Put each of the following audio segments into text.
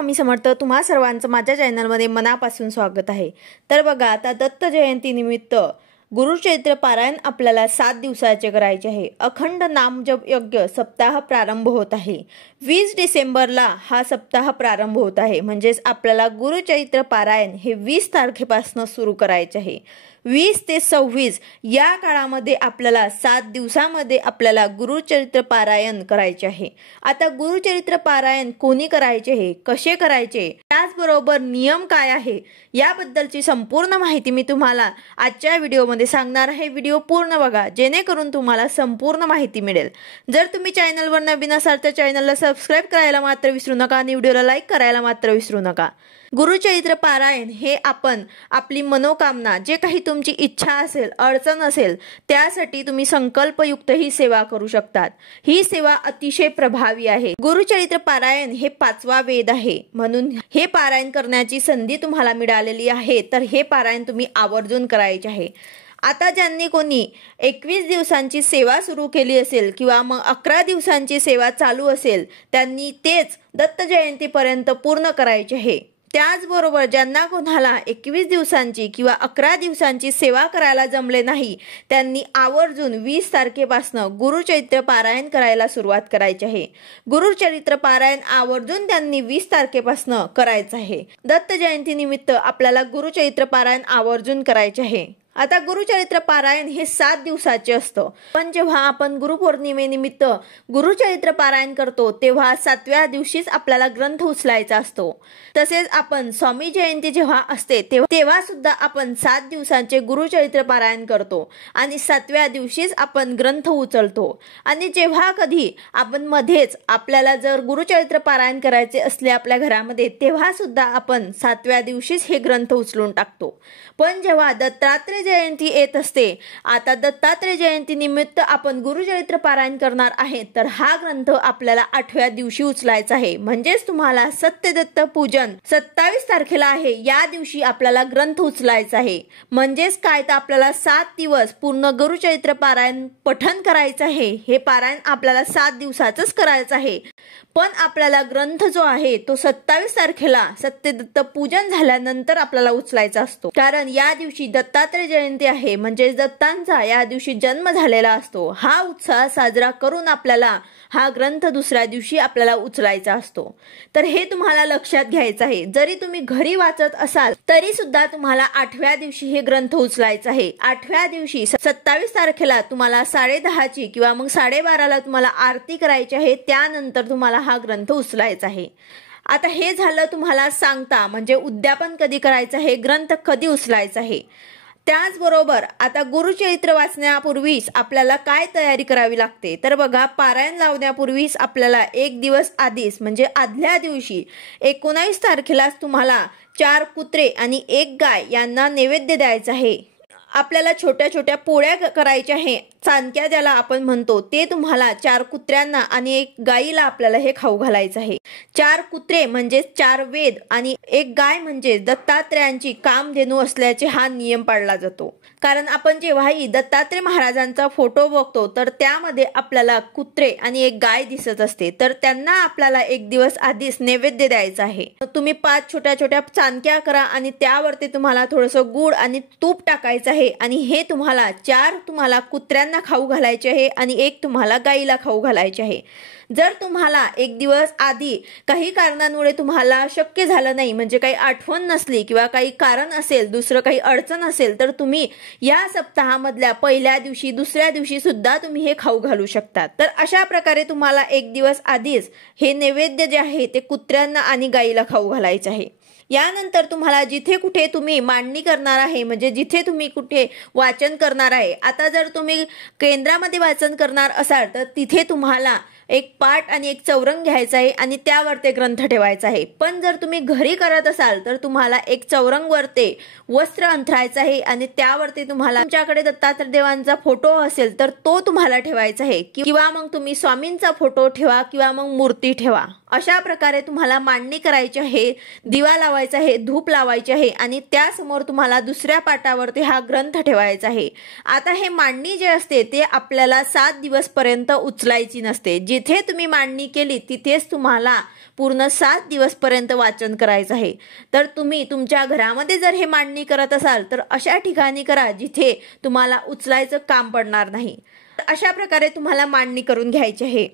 स्वामी समर्थ, तुम्हा सर्वांचं माझ्या चॅनलमध्ये मनापासून स्वागत आहे। तर बघा, आता दत्त जयंती निमित्त गुरुचरित्र पारायण आपल्याला 7 दिवसाचे करायचे आहे। अखंड नामजप यज्ञ सप्ताह प्रारंभ होत आहे। 20 डिसेंबरला हा सप्ताह प्रारंभ होत आहे। म्हणजेच आपल्याला गुरुचरित्र पारायण हे 20 तारखेपासून सुरू करायचे आहे। 20 ते 26 या काळामध्ये आपल्याला 7 दिवसामध्ये आपल्याला गुरुचरित्र पारायण करायचे आहे। आता गुरुचरित्र पारायण कोणी करायचे आहे, कसे करायचे, त्याचबरोबर नियम काय आहे याबद्दलची संपूर्ण माहिती मी तुम्हाला आजच्या व्हिडिओमध्ये सांगणार आहे। व्हिडिओ पूर्ण बघा जेणेकरून तुम्हाला संपूर्ण माहिती मिळेल। जर तुम्ही चॅनलवर नवीन असाल तर चॅनलला सबस्क्राइब करायला मात्र विसरू नका आणि व्हिडिओला लाईक करायला मात्र विसरू नका। गुरुचरित्र पारायण हे आपण आपली मनोकामना, जे काही तुमची इच्छा असेल, अडचण असेल, त्यासाठी तुम्ही संकल्पयुक्त ही सेवा करू शकतात। ही सेवा अतिशय प्रभावी आहे। गुरुचरित्र पारायण हे 5वा वेद आहे, म्हणून हे पारायण करण्याची संधी तुम्हाला मिळालेली आहे। तर हे पारायण तुम्ही आवर्जून करायचे आहे। आता ज्यांनी कोणी 21 दिवसांची सेवा सुरू केली असेल किंवा मग 11 दिवसांची सेवा चालू असेल, त्यांनी तेच दत्त जयंतीपर्यंत पूर्ण करायचे आहे। त्याचबरोबर ज्यांना कोणाला 21 दिवसांची किंवा 11 दिवसांची सेवा करायला जमले नाही, त्यांनी आवर्जून 20 तारखेपासून गुरुचरित्र पारायण करायला सुरुवात करायची आहे। गुरुचरित्र पारायण आवर्जून त्यांनी 20 तारखेपासून करायचं आहे। दत्त जयंती निमित्त आपल्याला गुरुचरित्र पारायण आवर्जून करायचे आहे। आता गुरुचरित्र पारायण हे 7 दिवसाचे असतं, पण जेव्हा आपण गुरुपौर्णिमेनिमित्त गुरुचरित्र पारायण करतो तेव्हा 7व्या दिवशीच आपल्याला ग्रंथ उचलायचा असतो। तसेच आपण स्वामी जयंती जेव्हा असते तेव्हा सुद्धा आपण 7 दिवसांचे गुरुचरित्र पारायण करतो आणि 7व्या दिवशीच आपण ग्रंथ उचलतो। आणि जेव्हा कधी आपण मध्येच आपल्याला जर गुरुचरित्र पारायण करायचे असले आपल्या घरामध्ये, तेव्हा सुद्धा आपण 7व्या दिवशीच हे ग्रंथ उचलून टाकतो। पण जेव्हा दत्तात्रय जयंती येत असते, आता दत्तात्रय जयंती निमित्त आपण गुरुचरित्र पारायण करणार आहे, तर हा ग्रंथ आपल्याला 8व्या दिवशी उचलायचा आहे। म्हणजेच तुम्हाला सत्यदत्त पूजन 27 तारखेला आहे, या दिवशी आपल्याला ग्रंथ उचलायचा आहे। म्हणजेच काय, तर आपल्याला 7 दिवस पूर्ण गुरुचरित्र पारायण पठण करायचं आहे। हे पारायण आपल्याला 7 दिवसाचंच करायचं आहे, पण आपल्याला ग्रंथ जो आहे तो 27 तारखेला सत्यदत्त पूजन झाल्यानंतर आपल्याला उचलायचा असतो। कारण या दिवशी दत्तात्रय जयंती आहे, म्हणजे दत्तांचा या दिवशी जन्म झालेला असतो। हा उत्साह साजरा करून आपल्याला हा ग्रंथ दुसऱ्या दिवशी आपल्याला उचलायचा असतो। तर हे तुम्हाला लक्षात घ्यायचं आहे। जरी तुम्ही घरी वाचत असाल तरी सुद्धा तुम्हाला 8व्या दिवशी हे ग्रंथ उचलायचं आहे। 8व्या दिवशी 27 तारखेला तुम्हाला 10:30ची किंवा मग 12:30ला तुम्हाला आरती करायची आहे, त्यानंतर तुम्हाला हा ग्रंथ उचलायचा आहे। आता हे झालं तुम्हाला सांगता, म्हणजे उद्यापन कधी करायचं आहे, ग्रंथ कधी उचलायचा आहे। त्याचबरोबर आता गुरुचरित्र वाचण्यापूर्वीच आपल्याला काय तयारी करावी लागते, तर बघा, पारायण लावण्यापूर्वीच आपल्याला 1 दिवस आधीच, म्हणजे आदल्या दिवशी 19 तारखेलाच तुम्हाला 4 कुत्रे आणि 1 गाय यांना नैवेद्य द्यायचा आहे। आपल्याला छोट्या छोट्या पोळ्या करायच्या आहे, चाणक्या ज्याला आपण म्हणतो, ते तुम्हाला 4 कुत्र्यांना आणि 1 गाईला आपल्याला हे खाऊ घालायचं आहे। 4 कुत्रे म्हणजे 4 वेद आणि 1 गाय म्हणजे दत्तात्रयांची कामधेनू असल्याचे हा नियम पाळला जातो। कारण आपण जेव्हाही दत्तात्रय महाराजांचा फोटो बघतो तर त्यामध्ये आपल्याला कुत्रे आणि 1 गाय दिसत असते, तर त्यांना आपल्याला 1 दिवस आधीच नैवेद्य द्यायचा आहे। तुम्ही 5 छोट्या छोट्या चाणक्या करा आणि त्यावरती तुम्हाला थोडंसं गूळ आणि तूप टाकायचं आहे आणि हे तुम्हाला 4 तुम्हाला कुत्र्यांना खाऊ घालायचे आहे आणि 1 तुम्हाला गाईला खाऊ घालायचे आहे। जर तुम्हाला 1 दिवस आधी काही कारणांमुळे तुम्हाला शक्य झालं नाही, म्हणजे काही आठवण नसली किंवा काही कारण असेल, दुसरं काही अडचण असेल, तर तुम्ही या सप्ताहामधल्या पहिल्या दिवशी, दुसऱ्या दिवशी सुद्धा तुम्ही हे खाऊ घालू शकतात। तर अशा प्रकारे तुम्हाला 1 दिवस आधीच हे नैवेद्य जे आहे ते कुत्र्यांना आणि गाईला खाऊ घालायचं आहे। यानंतर तुम्हाला जिथे कुठे तुम्ही मांडणी करणार आहे, म्हणजे जिथे तुम्ही कुठे वाचन करणार आहे, आता जर तुम्ही केंद्रामध्ये वाचन करणार असाल तर तिथे तुम्हाला 1 पाट आणि 1 चौरंग घ्यायचा आहे आणि त्यावर ते ग्रंथ ठेवायचा आहे। पण जर तुम्ही घरी करत असाल तर तुम्हाला 1 चौरंगवर ते वस्त्र अंथरायचं आहे आणि त्यावरती तुम्हाला तुमच्याकडे दत्तात्रय देवांचा फोटो असेल तर तो तुम्हाला ठेवायचा आहे, किंवा मग तुम्ही स्वामींचा फोटो ठेवा किंवा मग मूर्ती ठेवा। अशा प्रकारे तुम्हाला मांडणी करायची आहे, दिवा लावायचा आहे, धूप लावायची आहे आणि त्यासमोर तुम्हाला दुसऱ्या पाटावरती हा ग्रंथ ठेवायचा आहे। आता हे मांडणी जे असते ते आपल्याला 7 दिवसपर्यंत उचलायची नसते। जिथे तुम्ही मांडणी केली तिथेच तुम्हाला पूर्ण 7 दिवसपर्यंत वाचन करायचं आहे। तर तुम्ही तुमच्या घरामध्ये जर हे मांडणी करत असाल तर अशा ठिकाणी करा जिथे तुम्हाला उचलायचं काम पडणार नाही। अशा प्रकारे तुम्हाला मांडणी करून घ्यायची आहे।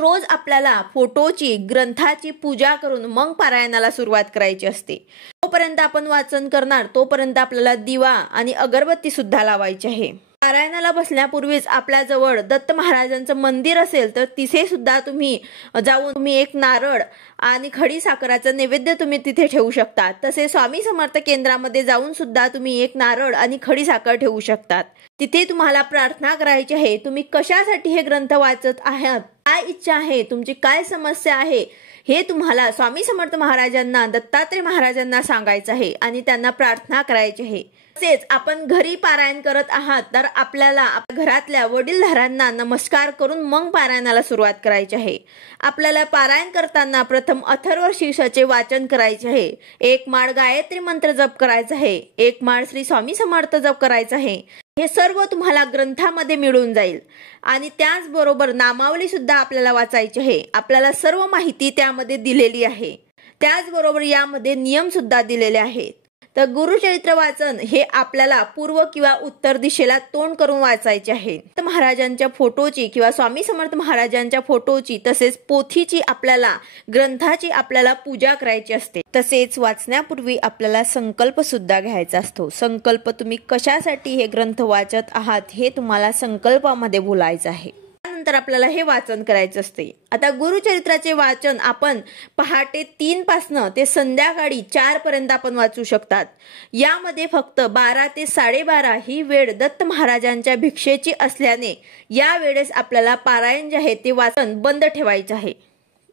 रोज आपल्याला फोटोची ग्रंथाची पूजा करून मग पारायणाला सुरुवात करायची असते। तोपर्यंत आपण वाचन करणार तोपर्यंत आपल्याला दिवा आणि अगरबत्ती सुद्धा लावायची आहे। पारायणाला बसण्यापूर्वीच आपल्याजवळ दत्त महाराजांचं मंदिर असेल तर तिथे सुद्धा तुम्ही जाऊन एक नारळ आणि खडी साखराचं नैवेद्य तुम्ही तिथे ठेवू शकता। तसे स्वामी समर्थ केंद्रामध्ये जाऊन सुद्धा तुम्ही एक नारळ आणि खडी साखर ठेवू शकतात। तिथे तुम्हाला प्रार्थना करायची आहे, तुम्ही कशासाठी हे ग्रंथ वाचत आहात, काय इच्छा आहे, तुमची काय समस्या आहे हे तुम्हाला स्वामी समर्थ महाराजांना, दत्तात्रय महाराजांना सांगायचं आहे आणि त्यांना प्रार्थना करायची आहे। तसेच आपण घरी पारायण करत आहात तर आपल्याला घरातल्या वडीलधाऱ्यांना नमस्कार करून मग पारायणाला सुरुवात करायची आहे। आपल्याला पारायण करताना प्रथम अथर्व शीर्षाचे वाचन करायचे आहे, 1 माळ गायत्री मंत्र जप करायचा आहे, 1 माळ श्री स्वामी समर्थ जप करायचा आहे। हे सर्व तुम्हाला ग्रंथामध्ये मिळून जाईल आणि त्याचबरोबर नामावली सुद्धा आपल्याला वाचायची आहे। आपल्याला सर्व माहिती त्यामध्ये दिलेली आहे। त्याचबरोबर यामध्ये नियम सुद्धा दिलेले आहेत। तर गुरुचरित्र वाचन हे आपल्याला पूर्व किंवा उत्तर दिशेला तोंड करून वाचायचे आहे। महाराजांच्या फोटोची किंवा स्वामी समर्थ महाराजांच्या फोटोची तसेच पोथीची आपल्याला ग्रंथाची आपल्याला पूजा करायची असते। तसेच वाचण्यापूर्वी आपल्याला संकल्प सुद्धा घ्यायचा असतो। संकल्प तुम्ही कशासाठी हे ग्रंथ वाचत आहात हे तुम्हाला संकल्पामध्ये बोलायचं आहे। त्यानंतर आपल्याला हे वाचन करायचं असते। आता गुरुचरित्राचे वाचन आपण पहाटे 3 पासन ते संध्याकाळी 4 पर्यंत आपण वाचू शकतात। यामध्ये फक्त 12 ते 12:30 ही वेळ दत्त महाराजांच्या भिक्षेची असल्याने या वेळेस आपल्याला पारायण जे आहे ते वाचन बंद ठेवायचे आहे।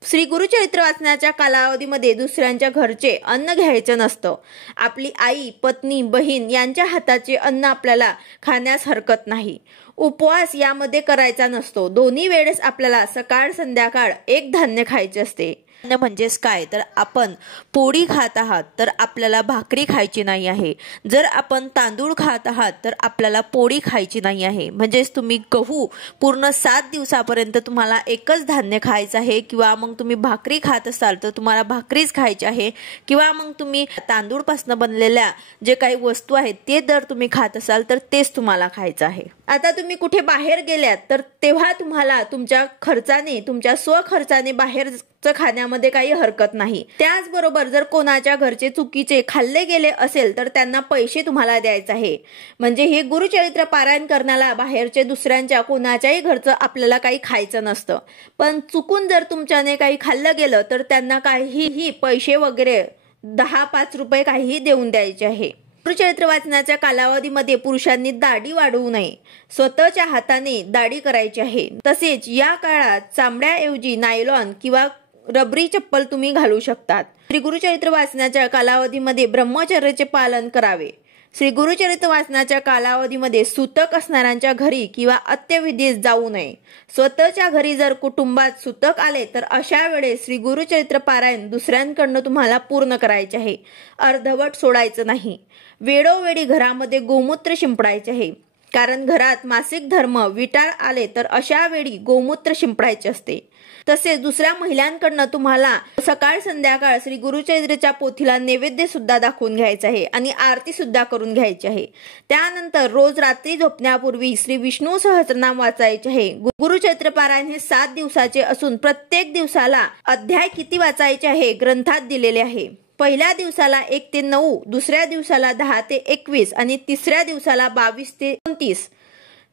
श्री गुरुचरित्र वाचनाच्या कालावधीमध्ये दुसऱ्यांच्या घरचे अन्न घ्यायचं नसतं। आपली आई, पत्नी, बहीण यांच्या हाताचे अन्न आपल्याला खाण्यास हरकत नाही। उपवास यामध्ये करायचा नसतो। दोन्ही वेळेस आपल्याला सकाळ संध्याकाळ एक धान्य खायचे असते। म्हणजेच काय तर आपण पोळी खात आहात तर आपल्याला भाकरी खायची नाही आहे। जर आपण तांदूळ खात आहात तर आपल्याला पोळी खायची नाही आहे। म्हणजेच तुम्ही गहू पूर्ण 7 दिवसापर्यंत तुम्हाला एकच धान्य खायचं आहे किंवा मग तुम्ही भाकरी खात असाल तर तुम्हाला भाकरीच खायची आहे किंवा मग तुम्ही तांदूळपासून बनलेल्या जे काही वस्तू आहेत ते जर तुम्ही खात असाल तर तेच तुम्हाला खायचं आहे। आता तुम्ही कुठे बाहेर गेल्यात तर तेव्हा तुम्हाला तुमच्या खर्चाने, तुमच्या स्वखर्चाने बाहेर खाण्यामध्ये काही हरकत नाही। त्याचबरोबर जर कोणाच्या घरचे चुकीचे खाल्ले गेले असेल तर त्यांना पैसे तुम्हाला द्यायचे आहे। म्हणजे हे गुरुचरित्र पारायण करण्याला बाहेरचे दुसऱ्यांच्या कोणाच्याही घरचं आपल्याला काही खायचं नसतं। पण चुकून जर तुमच्याने काही खाल्लं गेलं तर त्यांना काहीही पैसे वगैरे 10-5 रुपये काहीही देऊन द्यायचे आहे। गुरुचरित्र वाचनाच्या कालावधीमध्ये पुरुषांनी दाढी वाढवू नये, स्वतःच्या हाताने दाढी करायची आहे। तसेच या काळात चामड्याऐवजी नायलॉन किंवा रबरी चप्पल तुम्ही घालू शकतात। श्री गुरुचरित्र वाचनाच्या कालावधीमध्ये ब्रह्मचर्याचे पालन करावे। श्री गुरुचरित्र वाचनाच्या कालावधीमध्ये सूतक असणाऱ्यांच्या घरी किंवा अंत्यविधीस जाऊ नये। स्वतःच्या घरी जर कुटुंबात सूतक आले तर अशा वेळेस श्री गुरुचरित्र पारायण दुसऱ्यांकडून तुम्हाला पूर्ण करायचे आहे, अर्धवट सोडायचं नाही। वेळोवेळी घरामध्ये गोमूत्र शिंपडायचे आहे, कारण घरात मासिक धर्म विटाळ आले तर अशा वेळी गोमूत्र शिंपडायचे असते। तसेच दुसऱ्या महिलांकडून तुम्हाला सकाळ संध्याकाळ श्री गुरुचरित्राच्या पोथीला नैवेद्य सुद्धा दाखवून घ्यायचा आहे आणि आरती सुद्धा करून घ्यायची आहे। त्यानंतर रोज रात्री झोपण्यापूर्वी श्री विष्णू सहस्रनाम वाचायचे आहे। गुरुचरित्र पारायण हे 7 दिवसाचे असून प्रत्येक दिवसाला अध्याय किती वाचायचे आहे ग्रंथात दिलेले आहे। पहिल्या दिवसाला 1 ते 9, दुसऱ्या दिवसाला 10 ते 21 आणि तिसऱ्या दिवसाला 22 ते 29,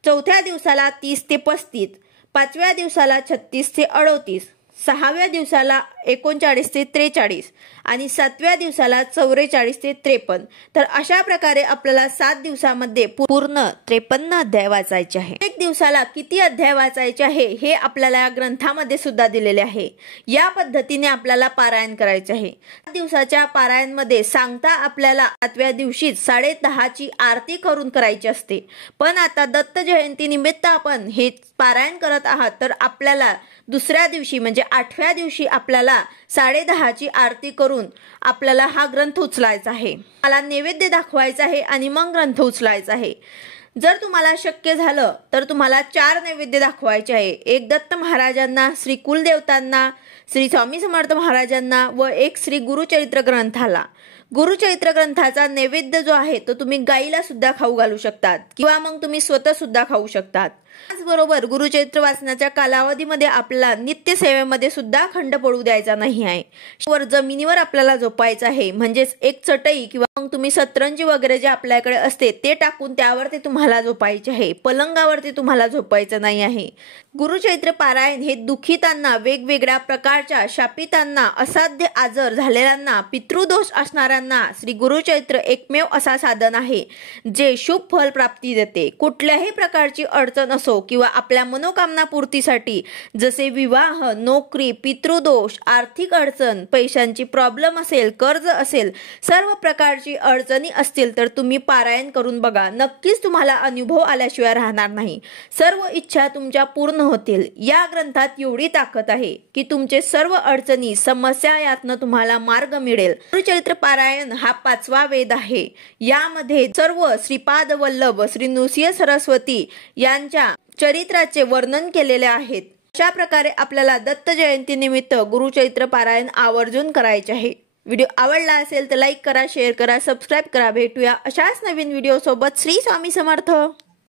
चौथ्या दिवसाला 30 ते 35, 5व्या दिवसाला 36 ते 38, 6व्या दिवसाला 39 ते 43 आणि 7व्या दिवसाला 44 ते 53। तर अशा प्रकारे आपल्याला 7 दिवसामध्ये पूर्ण 53 अध्याय वाचायचे आहे। एक दिवसाला किती अध्याय वाचायचे आहे हे आपल्याला ग्रंथामध्ये सुद्धा दिलेले आहे। या पद्धतीने आपल्याला पारायण करायचे आहे। 7 दिवसाच्या पारायणमध्ये सांगता आपल्याला 7व्या दिवशी 10:30ची आरती करून करायची असते। पण आता दत्त जयंती निमित्त आपण हे पारायण करत आहात तर आपल्याला दुसऱ्या दिवशी म्हणजे 8व्या दिवशी आपल्याला आपल्याला 10:30ची आरती करून आपल्याला हा ग्रंथ उचलायचा आहे. मला नैवेद्य दाखवायचा आहे आणि मग ग्रंथ उचलायचा आहे. जर तुम्हाला शक्य झालं तर तुम्हाला 4 नैवेद्य दाखवायचे आहे. एक दत्त महाराजांना, श्री कुलदेवतांना, श्री स्वामी समर्थ महाराजांना व एक श्री गुरुचरित्र ग्रंथाला. गुरुचरित्र ग्रंथाचा नैवेद्य जो आहे तो तुम्ही गाईला सुद्धा खाऊ घालू शकतात किंवा मग तुम्ही स्वतः सुद्धा खाऊ शकतात. त्याचबरोबर गुरुचरित्र वाचनाच्या कालावधीमध्ये आपल्याला नित्य सेवेमध्ये सुद्धा खंड पडू द्यायचा नाही आहे. वर जमिनीवर आपल्याला झोपायचं आहे, म्हणजेच एक चटई किंवा मग तुम्ही सतरंजी वगैरे जे आपल्याकडे असते ते टाकून त्यावरती तुम्हाला झोपायचे आहे. पलंगावरती तुम्हाला झोपायचं नाही आहे. गुरुचरित्र पारायण हे दुखितांना, वेगवेगळ्या प्रकारच्या शापितांना, असाध्य आजार झालेल्यांना, पितृदोष असणाऱ्यांना श्री गुरुचरित्र एकमेव असा साधन आहे जे शुभ फल प्राप्ती देते. कुठल्याही प्रकारची अडचण असो किंवा आपल्या मनोकामना पूर्तीसाठी जसे विवाह, नोकरी, पितृदोष, आर्थिक अडचण, पैशांची प्रॉब्लेम असेल, कर्ज असेल, सर्व प्रकारची अडचणी असतील तर तुम्ही पारायण करून बघा. नक्कीच तुम्हाला अनुभव आल्याशिवाय राहणार नाही. सर्व इच्छा तुमच्या पूर्ण होतील. या ग्रंथात एवढी ताकद आहे की तुमचे सर्व अडचणी, समस्या यातनं तुम्हाला मार्ग मिळेल. गुरुचरित्र पारायण हा 5वा वेद आहे. यामध्ये सर्व श्रीपाद वल्लभ श्री नृसिंह सरस्वती यांच्या चरित्राचे वर्णन केलेले आहेत. अशा प्रकारे आपल्याला दत्त जयंती निमित्त गुरुचरित्र पारायण आवर्जून करायचे आहे. व्हिडिओ आवडला असेल तर लाईक करा, शेअर करा, सबस्क्राईब करा. भेटूया अशाच नवीन व्हिडिओ सोबत. श्री स्वामी समर्थ.